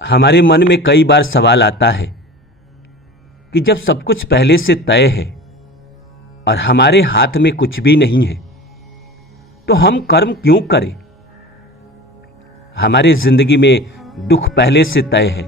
हमारे मन में कई बार सवाल आता है कि जब सब कुछ पहले से तय है और हमारे हाथ में कुछ भी नहीं है तो हम कर्म क्यों करें। हमारी जिंदगी में दुख पहले से तय है,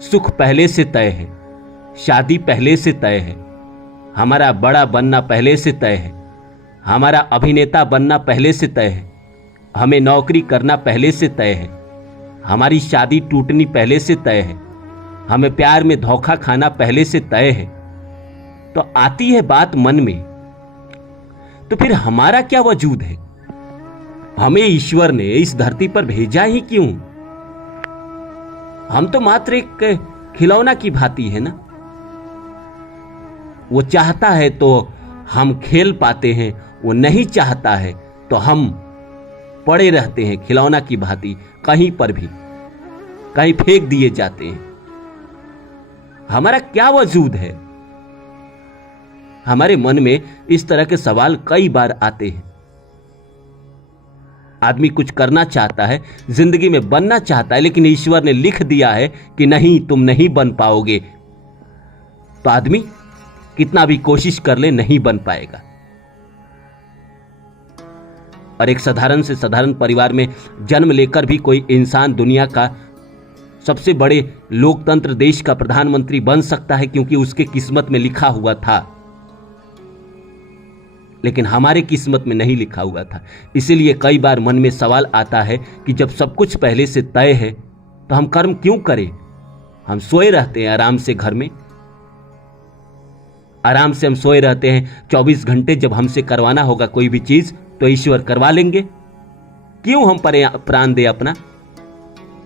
सुख पहले से तय है, शादी पहले से तय है, हमारा बड़ा बनना पहले से तय है, हमारा अभिनेता बनना पहले से तय है, हमें नौकरी करना पहले से तय है, हमारी शादी टूटनी पहले से तय है, हमें प्यार में धोखा खाना पहले से तय है। तो आती है बात मन में, तो फिर हमारा क्या वजूद है? हमें ईश्वर ने इस धरती पर भेजा ही क्यों? हम तो मात्र एक खिलौना की भांति है ना। वो चाहता है तो हम खेल पाते हैं, वो नहीं चाहता है तो हम पड़े रहते हैं खिलौना की भांति, कहीं पर भी, कहीं फेंक दिए जाते हैं। हमारा क्या वजूद है? हमारे मन में इस तरह के सवाल कई बार आते हैं। आदमी कुछ करना चाहता है, जिंदगी में बनना चाहता है, लेकिन ईश्वर ने लिख दिया है कि नहीं, तुम नहीं बन पाओगे। तो आदमी कितना भी कोशिश कर ले, नहीं बन पाएगा। और एक साधारण से साधारण परिवार में जन्म लेकर भी कोई इंसान दुनिया का सबसे बड़े लोकतंत्र देश का प्रधानमंत्री बन सकता है, क्योंकि उसके किस्मत में लिखा हुआ था। लेकिन हमारे किस्मत में नहीं लिखा हुआ था। इसीलिए कई बार मन में सवाल आता है कि जब सब कुछ पहले से तय है तो हम कर्म क्यों करें? हम सोए रहते हैं आराम से, घर में आराम से हम सोए रहते हैं 24 घंटे। जब हमसे करवाना होगा कोई भी चीज तो ईश्वर करवा लेंगे। क्यों हम प्राण दे अपना?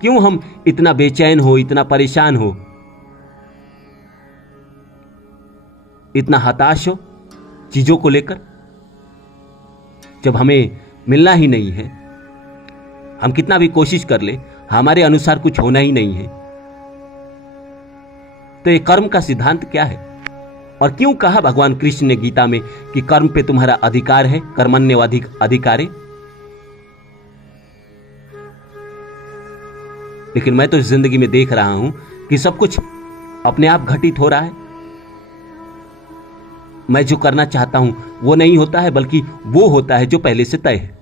क्यों हम इतना बेचैन हो, इतना परेशान हो, इतना हताश हो चीजों को लेकर, जब हमें मिलना ही नहीं है? हम कितना भी कोशिश कर ले, हमारे अनुसार कुछ होना ही नहीं है। तो ये कर्म का सिद्धांत क्या है? और क्यों कहा भगवान कृष्ण ने गीता में कि कर्म पे तुम्हारा अधिकार है, कर्मण्येवाधिक अधिकारे। लेकिन मैं तो इस जिंदगी में देख रहा हूं कि सब कुछ अपने आप घटित हो रहा है। मैं जो करना चाहता हूं वो नहीं होता है, बल्कि वो होता है जो पहले से तय है।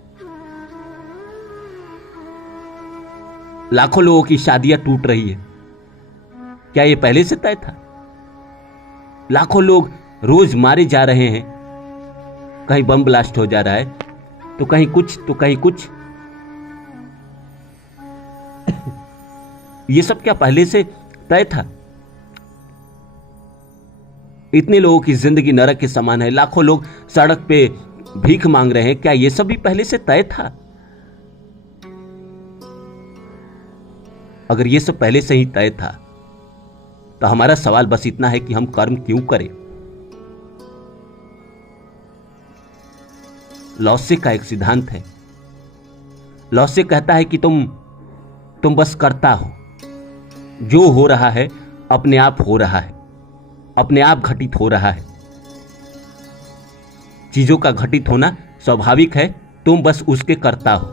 लाखों लोगों की शादियां टूट रही है, क्या ये पहले से तय था? लाखों लोग रोज मारे जा रहे हैं, कहीं बम ब्लास्ट हो जा रहा है, तो कहीं कुछ तो कहीं कुछ। ये सब क्या पहले से तय था? इतने लोगों की जिंदगी नरक के समान है, लाखों लोग सड़क पे भीख मांग रहे हैं, क्या ये सब भी पहले से तय था? अगर ये सब पहले से ही तय था तो हमारा सवाल बस इतना है कि हम कर्म क्यों करें। लॉसे का एक सिद्धांत है। लॉसे कहता है कि तुम बस करता हो, जो हो रहा है अपने आप हो रहा है, अपने आप घटित हो रहा है। चीजों का घटित होना स्वाभाविक है, तुम बस उसके कर्ता हो।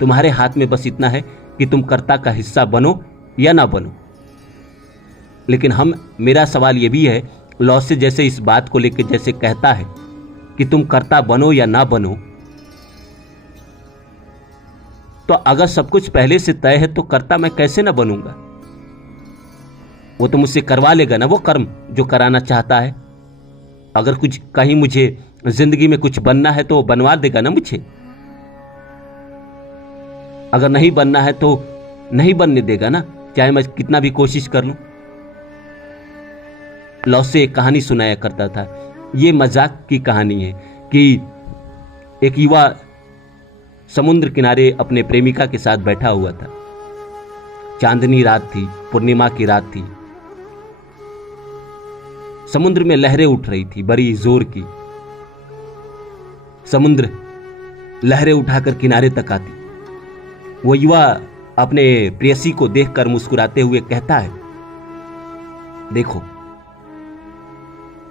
तुम्हारे हाथ में बस इतना है कि तुम कर्ता का हिस्सा बनो या ना बनो। लेकिन मेरा सवाल यह भी है, लॉसे जैसे इस बात को लेकर जैसे कहता है कि तुम कर्ता बनो या ना बनो, तो अगर सब कुछ पहले से तय है तो कर्ता मैं कैसे ना बनूंगा? वो तो मुझसे करवा लेगा ना वो कर्म जो कराना चाहता है। अगर कुछ कहीं मुझे जिंदगी में कुछ बनना है तो वो बनवा देगा ना मुझे। अगर नहीं बनना है तो नहीं बनने देगा ना, चाहे मैं कितना भी कोशिश कर लूं। लॉसे एक कहानी सुनाया करता था, ये मजाक की कहानी है कि एक युवा समुद्र किनारे अपने प्रेमिका के साथ बैठा हुआ था। चांदनी रात थी, पूर्णिमा की रात थी। समुद्र में लहरें उठ रही थी बड़ी जोर की। समुद्र लहरें उठाकर किनारे तक आती। वो युवा अपने प्रेयसी को देखकर मुस्कुराते हुए कहता है, देखो।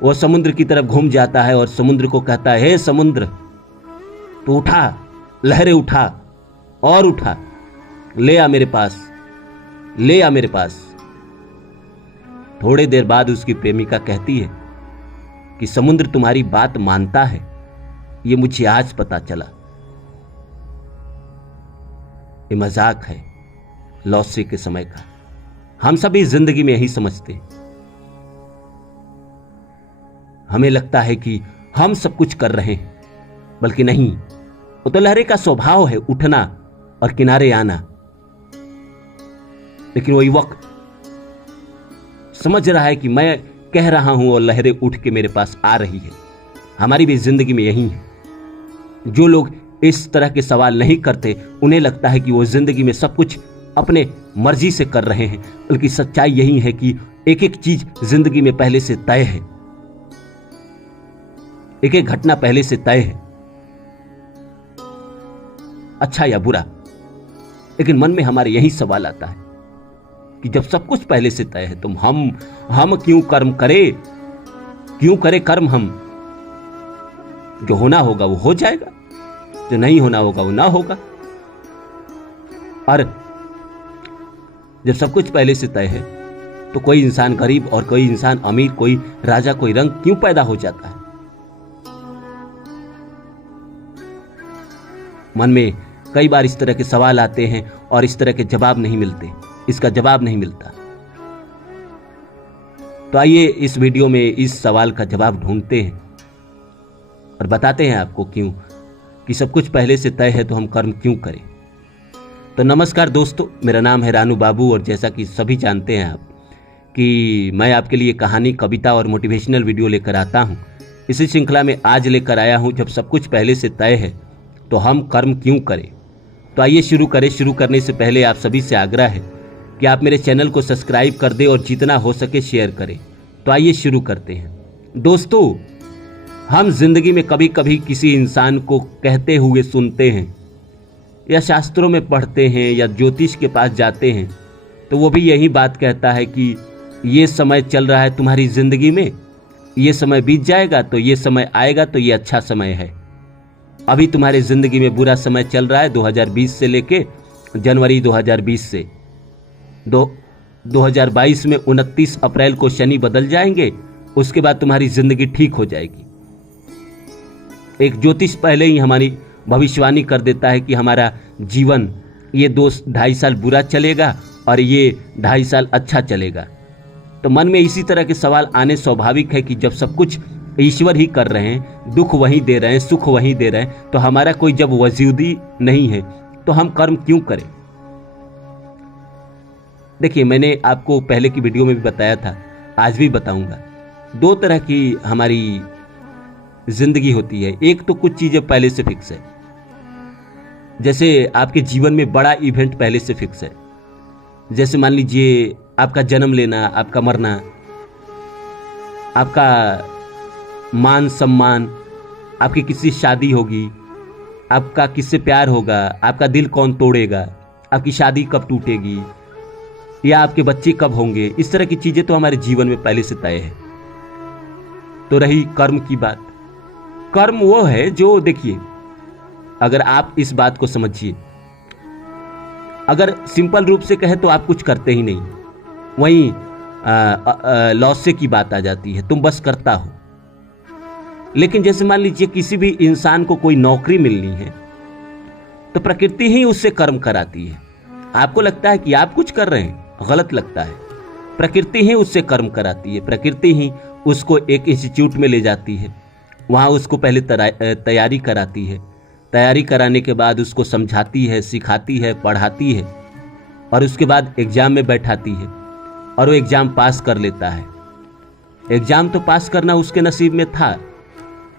वो समुद्र की तरफ घूम जाता है और समुद्र को कहता है, हे समुद्र, तो उठा, लहरें उठा और उठा, ले आ मेरे पास। ले आ मेरे पास। थोड़ी देर बाद उसकी प्रेमिका कहती है कि समुद्र तुम्हारी बात मानता है, ये मुझे आज पता चला। ये मजाक है लौसे के समय का। हम सभी जिंदगी में यही समझते हैं। हमें लगता है कि हम सब कुछ कर रहे हैं, बल्कि नहीं, वो तो लहरे का स्वभाव है उठना और किनारे आना। लेकिन वही वक्त समझ रहा है कि मैं कह रहा हूं और लहरें उठ के मेरे पास आ रही है। हमारी भी जिंदगी में यही है। जो लोग इस तरह के सवाल नहीं करते, उन्हें लगता है कि वो जिंदगी में सब कुछ अपने मर्जी से कर रहे हैं, बल्कि सच्चाई यही है कि एक एक चीज जिंदगी में पहले से तय है। एक एक घटना पहले से तय है, अच्छा या बुरा। लेकिन मन में हमारे यही सवाल आता है कि जब सब कुछ पहले से तय है तो हम क्यों कर्म करें? क्यों करें कर्म? हम जो होना होगा वो हो जाएगा, जो नहीं होना होगा वो ना होगा। और जब सब कुछ पहले से तय है तो कोई इंसान गरीब और कोई इंसान अमीर, कोई राजा कोई रंग क्यों पैदा हो जाता है? मन में कई बार इस तरह के सवाल आते हैं और इस तरह के जवाब नहीं मिलते, इसका जवाब नहीं मिलता। तो आइए इस वीडियो में इस सवाल का जवाब ढूंढते हैं और बताते हैं आपको क्यों, कि सब कुछ पहले से तय है तो हम कर्म क्यों करें। तो नमस्कार दोस्तों, मेरा नाम है रानू बाबू और जैसा कि सभी जानते हैं आप कि मैं आपके लिए कहानी, कविता और मोटिवेशनल वीडियो लेकर आता हूं। इसी श्रृंखला में आज लेकर आया हूं जब सब कुछ पहले से तय है तो हम कर्म क्यों करें। तो आइए शुरू करें। शुरू करने से पहले आप सभी से आग्रह है कि आप मेरे चैनल को सब्सक्राइब कर दें और जितना हो सके शेयर करें। तो आइए शुरू करते हैं। दोस्तों, हम जिंदगी में कभी कभी किसी इंसान को कहते हुए सुनते हैं या शास्त्रों में पढ़ते हैं या ज्योतिष के पास जाते हैं, तो वो भी यही बात कहता है कि ये समय चल रहा है तुम्हारी जिंदगी में, ये समय बीत जाएगा तो ये समय आएगा, तो ये अच्छा समय है। अभी तुम्हारी जिंदगी में बुरा समय चल रहा है 2020 से लेके जनवरी 2020 से 2022 में 29 अप्रैल को शनि बदल जाएंगे, उसके बाद तुम्हारी जिंदगी ठीक हो जाएगी। एक ज्योतिष पहले ही हमारी भविष्यवाणी कर देता है कि हमारा जीवन ये 2-2.5 साल बुरा चलेगा और ये 2.5 साल अच्छा चलेगा। तो मन में इसी तरह के सवाल आने स्वाभाविक है कि जब सब कुछ ईश्वर ही कर रहे हैं, दुख वही दे रहे हैं, सुख वही दे रहे हैं, तो हमारा कोई जब वजूदी नहीं है तो हम कर्म क्यों करें। देखिए, मैंने आपको पहले की वीडियो में भी बताया था, आज भी बताऊंगा। 2 तरह की हमारी जिंदगी होती है। एक तो कुछ चीजें पहले से फिक्स है, जैसे आपके जीवन में बड़ा इवेंट पहले से फिक्स है। जैसे मान लीजिए आपका जन्म लेना, आपका मरना, आपका मान सम्मान, आपकी किसी शादी होगी, आपका किससे प्यार होगा, आपका दिल कौन तोड़ेगा, आपकी शादी कब टूटेगी, या आपके बच्चे कब होंगे। इस तरह की चीजें तो हमारे जीवन में पहले से तय है। तो रही कर्म की बात। कर्म वो है जो, देखिए, अगर आप इस बात को समझिए, अगर सिंपल रूप से कहे तो आप कुछ करते ही नहीं, वहीं लौसे की बात आ जाती है, तुम बस करता हो। लेकिन जैसे मान लीजिए किसी भी इंसान को कोई नौकरी मिलनी है तो प्रकृति ही उससे कर्म कराती है। आपको लगता है कि आप कुछ कर रहे हैं, गलत लगता है। प्रकृति ही उससे कर्म कराती है। प्रकृति ही उसको एक इंस्टीट्यूट में ले जाती है, वहाँ उसको पहले तैयारी कराती है। तैयारी कराने के बाद उसको समझाती है, सिखाती है, पढ़ाती है और उसके बाद एग्जाम में बैठाती है और वो एग्जाम पास कर लेता है। एग्जाम तो पास करना उसके नसीब में था,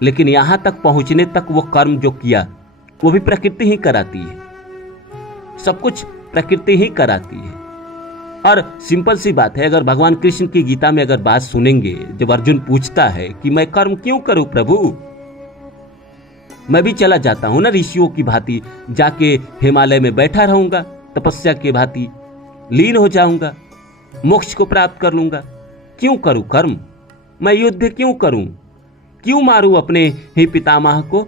लेकिन यहाँ तक पहुँचने तक वो कर्म जो किया वो भी प्रकृति ही कराती है। सब कुछ प्रकृति ही कराती है। और सिंपल सी बात है, अगर भगवान कृष्ण की गीता में अगर बात सुनेंगे, जब अर्जुन पूछता है कि मैं कर्म क्यों करूं प्रभु, मैं भी चला जाता हूं ना ऋषियों की भांति, जाके हिमालय में बैठा रहूंगा, तपस्या के भांति लीन हो जाऊंगा, मोक्ष को प्राप्त कर लूंगा। क्यों करूं कर्म? मैं युद्ध क्यों करूं? क्यों मारूं अपने ही पितामह को?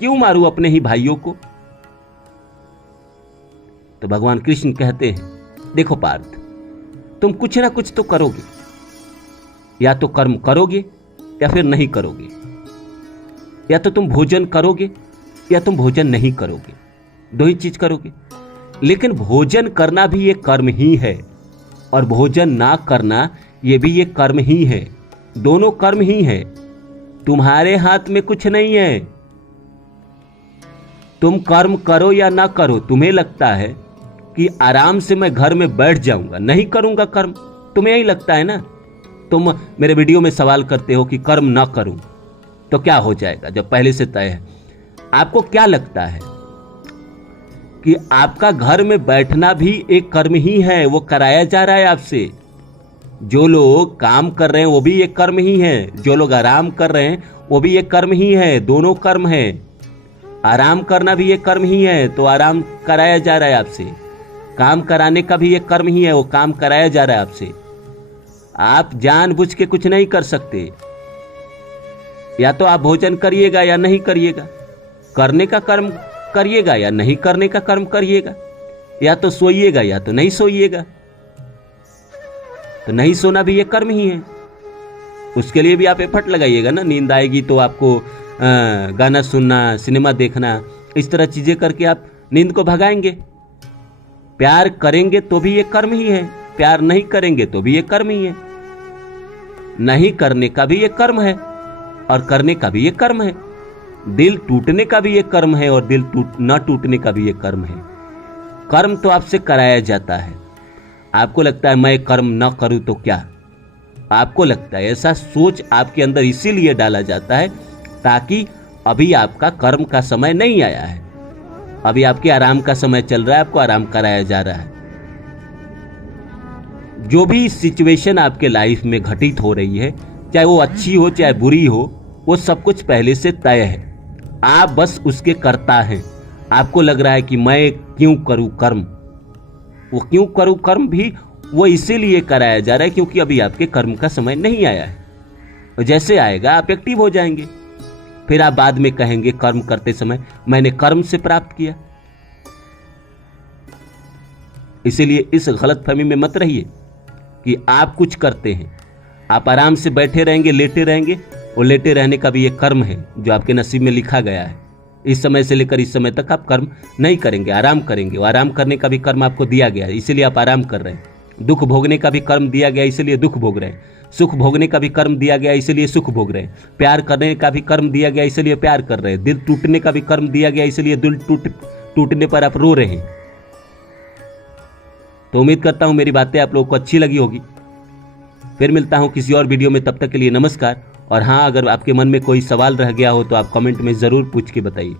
क्यों मारूं अपने ही भाइयों को? तो भगवान कृष्ण कहते हैं देखो पार्थ, तुम कुछ ना कुछ तो करोगे, या तो कर्म करोगे या फिर नहीं करोगे, या तो तुम भोजन करोगे या तुम भोजन नहीं करोगे, दो ही चीज करोगे। लेकिन भोजन करना भी एक कर्म ही है और भोजन ना करना ये भी एक कर्म ही है, दोनों कर्म ही है। तुम्हारे हाथ में कुछ नहीं है, तुम कर्म करो या ना करो। तुम्हें लगता है कि आराम से मैं घर में बैठ जाऊंगा, नहीं करूंगा कर्म, तुम्हें यही लगता है ना। तुम मेरे वीडियो में सवाल करते हो कि कर्म ना करूं तो क्या हो जाएगा, जब पहले से तय है। आपको क्या लगता है कि आपका घर में बैठना भी एक कर्म ही है, वो कराया जा रहा है आपसे। जो लोग काम कर रहे हैं वो भी एक कर्म ही है, जो लोग आराम कर रहे हैं वो भी एक कर्म ही है, दोनों कर्म है। आराम करना भी एक कर्म ही है, तो आराम कराया जा रहा है आपसे। काम कराने का भी एक कर्म ही है, वो काम कराया जा रहा है आपसे। आप जानबूझ के कुछ नहीं कर सकते, या तो आप भोजन करिएगा या नहीं करिएगा, करने का कर्म करिएगा या नहीं करने का कर्म करिएगा, या तो सोइएगा या तो नहीं सोइएगा। तो नहीं सोना भी एक कर्म ही है, उसके लिए भी आप एफर्ट लगाइएगा ना। नींद आएगी तो आपको गाना सुनना, सिनेमा देखना, इस तरह चीजें करके आप नींद को भगाएंगे। प्यार करेंगे तो भी एक कर्म ही है, प्यार नहीं करेंगे तो भी एक कर्म ही है। नहीं करने का भी एक कर्म है और करने का भी एक कर्म है। दिल टूटने का भी एक कर्म है और दिल न टूटने का भी एक कर्म है। कर्म तो आपसे कराया जाता है। आपको लगता है मैं कर्म न करूं तो क्या, आपको लगता है, ऐसा सोच आपके अंदर इसीलिए डाला जाता है ताकि अभी आपका कर्म का समय नहीं आया है, अभी आपके आराम का समय चल रहा है, आपको आराम कराया जा रहा है। जो भी सिचुएशन आपके लाइफ में घटित हो रही है, चाहे वो अच्छी हो चाहे बुरी हो, वो सब कुछ पहले से तय है। आप बस उसके कर्ता हैं। आपको लग रहा है कि मैं क्यों करूं कर्म, वो क्यों करूं कर्म भी वो इसीलिए कराया जा रहा है क्योंकि अभी आपके कर्म का समय नहीं आया है। और जैसे आएगा आप एक्टिव हो जाएंगे, फिर आप बाद में कहेंगे कर्म करते समय मैंने कर्म से प्राप्त किया। इसीलिए इस गलतफहमी में मत रहिए कि आप कुछ करते हैं। आप आराम से बैठे रहेंगे, लेटे रहेंगे, और लेटे रहने का भी एक कर्म है जो आपके नसीब में लिखा गया है। इस समय से लेकर इस समय तक आप कर्म नहीं करेंगे, आराम करेंगे। और आराम करने का भी कर्म आपको दिया गया है, इसीलिए आप आराम कर रहे हैं। दुख भोगने का भी कर्म दिया गया, इसीलिए दुख भोग रहे हैं। सुख भोगने का भी कर्म दिया गया, इसीलिए सुख भोग रहे हैं। प्यार करने का भी कर्म दिया गया, इसलिए प्यार कर रहे हैं। दिल टूटने का भी कर्म दिया गया, इसलिए दिल टूटने पर आप रो रहे हैं। तो उम्मीद करता हूं मेरी बातें आप लोगों को अच्छी लगी होगी। फिर मिलता हूं किसी और वीडियो में, तब तक के लिए नमस्कार। और हाँ, अगर आपके मन में कोई सवाल रह गया हो तो आप कमेंट में जरूर पूछ के बताइए।